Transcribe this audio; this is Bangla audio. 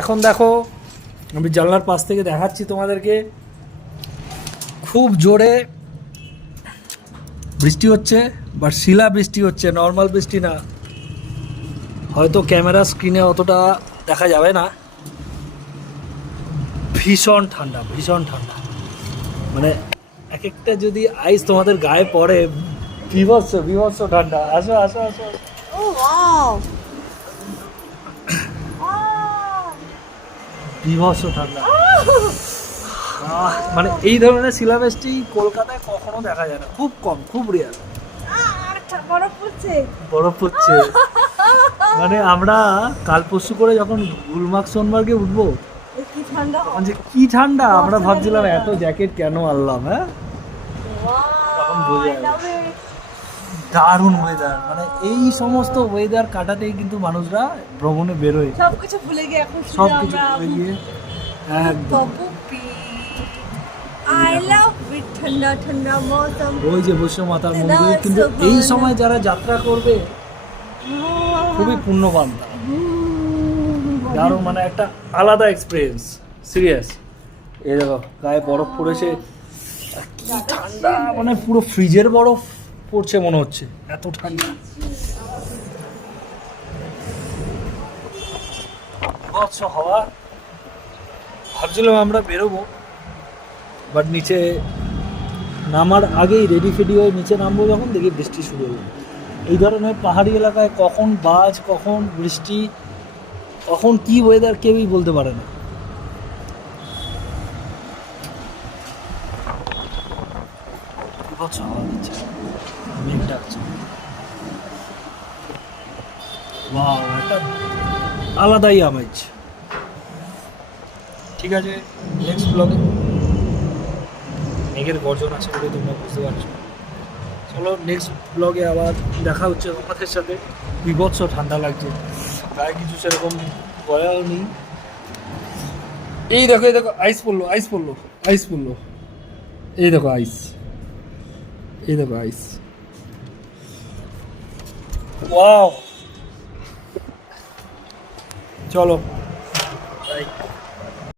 এখন দেখো আমি জানলার পাশ থেকে দেখাচ্ছি তোমাদেরকে, খুব জোরে বৃষ্টি হচ্ছে, বাট শিলা বৃষ্টি হচ্ছে, নর্মাল বৃষ্টি না। হয়তো ক্যামেরা স্ক্রিনে অতটা দেখা যাবে না। ভীষণ ঠান্ডা, ভীষণ ঠান্ডা, মানে এক একটা যদি আইস তোমাদের গায়ে পড়ে, বিভৎস বিভৎস ঠান্ডা। আসো আসো আসো। বিভৎস ঠান্ডা। মানে এই ধরনের শিলাবৃষ্টি কলকাতায় কখনো দেখা যায় না, খুব কম, খুব রেয়ার। বরফ পড়ছে, বরফ পড়ছে। মানে আমরা কাল পরশু করে যখন গুলমার্গ সোনমার্গে উঠবো, কি ঠান্ডা, তখন যে কি ঠান্ডা, আমরা ভাবছিলাম এত জ্যাকেট কেন আনলাম। হ্যাঁ, তখন বোঝা যাবে। দারুণ ওয়েদার, মানে এই সমস্ত ওয়েদার কাটাতেই কিন্তু মানুষরা ভ্রমণে বেরোয়, সবকিছু ভুলে গিয়ে এখন সবকিছু ভুলে গিয়ে। একদম আই লাভ উইথ ঠান্ডা ঠান্ডা মৌসুম। ওই যে বৈষ্ণব মাতার মন্দির, কিন্তু এই সময় যারা যাত্রা করবে খুবই পুণ্যবান, দারুণ, মানে একটা আলাদা এক্সপিরিয়েন্স, সিরিয়াস। এই দেখো গায়ে বরফ পড়েছে, কি ঠান্ডা, মানে পুরো ফ্রিজের বরফ পড়ছে মনে হচ্ছে, এত ঠান্ডা। বিভৎস হাওয়া। ভাবছিলাম আমরা বেরোবো, বাট নিচে নামার আগেই রেডি ফেডি হয়ে নিচে নামবো, যখন দেখি বৃষ্টি শুরু হলো। এই ধরনের পাহাড়ি এলাকায় কখন বাজ, কখন বৃষ্টি, কখন কি ওয়েদার কেউই বলতে পারে না। বিভৎস হাওয়া দিচ্ছে, মেঘ ডাকছে। ওয়াও, একটা আলাদাই আমেজ। ঠিক আছে, নেক্সট ব্লগে মেঘের গর্জন আছে বলে তোমরা বুঝতে পারছো। চলো নেক্সট ব্লগে আবার দেখা হচ্ছে তোমাদের সাথে। বিভৎস ঠান্ডা লাগছে, গায়ে কিছু সেরকম পড়াও নেই। এই দেখো, এই দেখো আইস পড়লো, আইস পড়লো, আইস পড়লো। এই দেখো আইস, এই দেখো আইস। ওয়াও, চলো বাই।